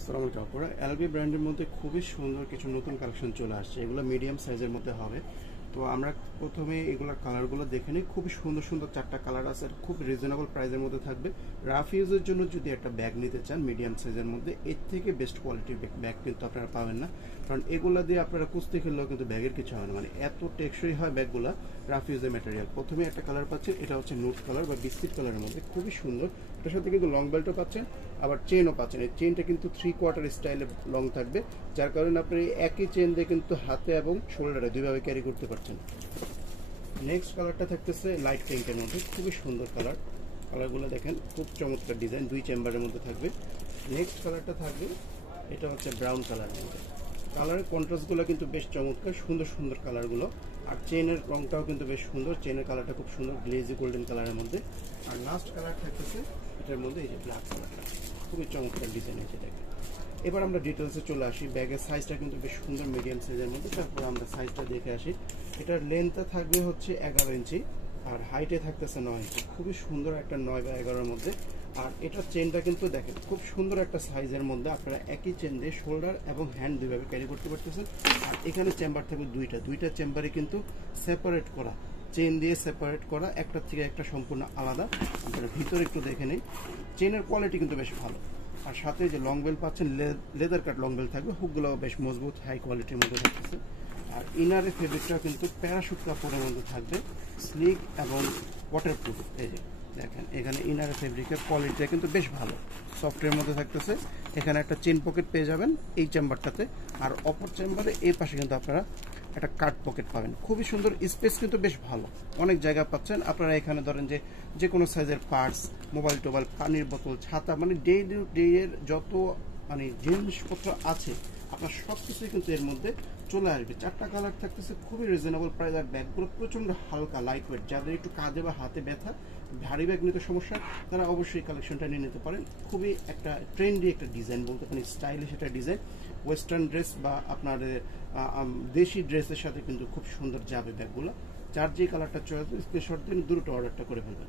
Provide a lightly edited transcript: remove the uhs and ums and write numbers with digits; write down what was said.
আসসালামু আলাইকুম আপুরা, এলবি ব্র্যান্ডের মধ্যে খুবই সুন্দর কিছু নতুন কালেকশন চলে আসছে। এগুলো মিডিয়াম সাইজের মধ্যে হবে। তো আমরা প্রথমে এগুলোর কালারগুলো দেখে নিই। খুবই সুন্দর সুন্দর চারটা কালার আছে, আর খুব রিজনেবল প্রাইসের মধ্যে থাকবে। রাফ ইউজের জন্য যদি একটা ব্যাগ নিতে চান মিডিয়াম সাইজের মধ্যে, এর থেকে বেস্ট কোয়ালিটির ব্যাগ কিন্তু আপনারা পাবেন না। কারণ এগুলা দিয়ে আপনারা কুস্তি খেললেও কিন্তু ব্যাগের কিছু হয় না, মানে এত টেকসই হয় ব্যাগগুলা। রাফ ইউজের ম্যাটেরিয়াল। প্রথমে একটা কালার পাচ্ছেন, এটা হচ্ছে নুট কালার বা বিস্কিট কালারের মধ্যে, খুবই সুন্দর। এটার সাথে কিন্তু লং বেল্টও পাচ্ছেন, আবার চেনও পাচ্ছেন। এই চেনটা কিন্তু 3/4 স্টাইলে লং থাকবে, যার কারণে আপনি একই চেন দিয়ে কিন্তু হাতে এবং শোল্ডারে দুইভাবে ক্যারি করতে পারছেন। নেক্সট কালারটা থাকতেছে লাইট পিঙ্কের মধ্যে, খুবই সুন্দর কালার। কালারগুলো দেখেন, খুব চমৎকার ডিজাইন, দুই চেম্বারের মধ্যে থাকবে। নেক্সট কালারটা থাকবে, এটা হচ্ছে ব্রাউন কালারের মধ্যে। কালারের কন্ট্রাস্টগুলো কিন্তু বেশ চমৎকার, সুন্দর সুন্দর কালারগুলো। আর চেনের রংটাও কিন্তু বেশ সুন্দর, চেনের কালারটা খুব সুন্দর, গ্লেজি গোল্ডেন কালারের মধ্যে। আর লাস্ট কালার থাকতেছে এটার মধ্যে, এই যে ব্ল্যাক কালারটা, খুবই চমৎকার ডিজাইন হয়েছে দেখেন। এবার আমরা ডিটেলসে চলে আসি। ব্যাগের সাইজটা কিন্তু বেশ সুন্দর, মিডিয়াম সাইজের মধ্যে। তারপর আমরা সাইজটা দেখে আসি। এটার লেন্থটা থাকবে হচ্ছে 11 ইঞ্চি, আর হাইটে থাকতেছে 9 ইঞ্চি। খুবই সুন্দর একটা 9 বা 11-এর মধ্যে। আর এটার চেনটা কিন্তু দেখেন খুব সুন্দর একটা সাইজের মধ্যে, আপনারা একই চেন দিয়ে শোল্ডার এবং হ্যান্ড দুইভাবে ক্যারি করতে পারতেছেন। আর এখানে চেম্বার থাকবে দুইটা চেম্বারে কিন্তু সেপারেট করা, চেন দিয়ে সেপারেট করা, একটার থেকে একটা সম্পূর্ণ আলাদা। আপনারা ভিতরে একটু দেখে নিন, চেনের কোয়ালিটি কিন্তু বেশ ভালো। আর সাথে যে লং বেল পাচ্ছেন, লেদার কাট লং বেল থাকবে, হুকগুলো বেশ মজবুত হাই কোয়ালিটির মধ্যে থাকতেছে। আর ইনারের ফেব্রিকটা কিন্তু প্যারাশুট কাপড়ের মধ্যে থাকবে, স্লিক এবং ওয়াটারপ্রুফ। এই যে দেখেন, এখানে ইনারের ফেব্রিকের কোয়ালিটিটা কিন্তু বেশ ভালো, সফটের মধ্যে থাকতেছে। এখানে একটা চেন পকেট পেয়ে যাবেন এই চেম্বারটাতে, আর অপর চেম্বারে এই পাশে কিন্তু আপনারা একটা কাট পকেট পাবেন। খুবই সুন্দর, স্পেস কিন্তু বেশ ভালো, অনেক জায়গা পাচ্ছেন আপনারা। এখানে ধরেন যে কোনো সাইজের পার্টস, মোবাইল টোবাইল, পানির বোতল, ছাতা, মানে ডে এর যত মানে জিনিসপত্র আছে আপনার সব কিছুই কিন্তু এর মধ্যে চলে আসবে। চারটা কালার থাকতেছে, খুবই রিজনেবল প্রাইস। আর ব্যাগগুলো প্রচণ্ড হালকা, লাইট ওয়েট। যাদের একটু কাঁধে বা হাতে ব্যথা, ভারী ব্যাগ নিতে সমস্যা, তারা অবশ্যই কালেকশনটা নিয়ে নিতে পারেন। খুবই একটা ট্রেন্ডি একটা ডিজাইন বলতে পারেন, স্টাইলিশ একটা ডিজাইন। ওয়েস্টার্ন ড্রেস বা আপনার দেশি ড্রেসের সাথে কিন্তু খুব সুন্দর যাবে ব্যাগগুলো। যার যে কালারটা চয়েস, স্ক্রিনশট দিন, দ্রুত অর্ডারটা করে ফেলবেন।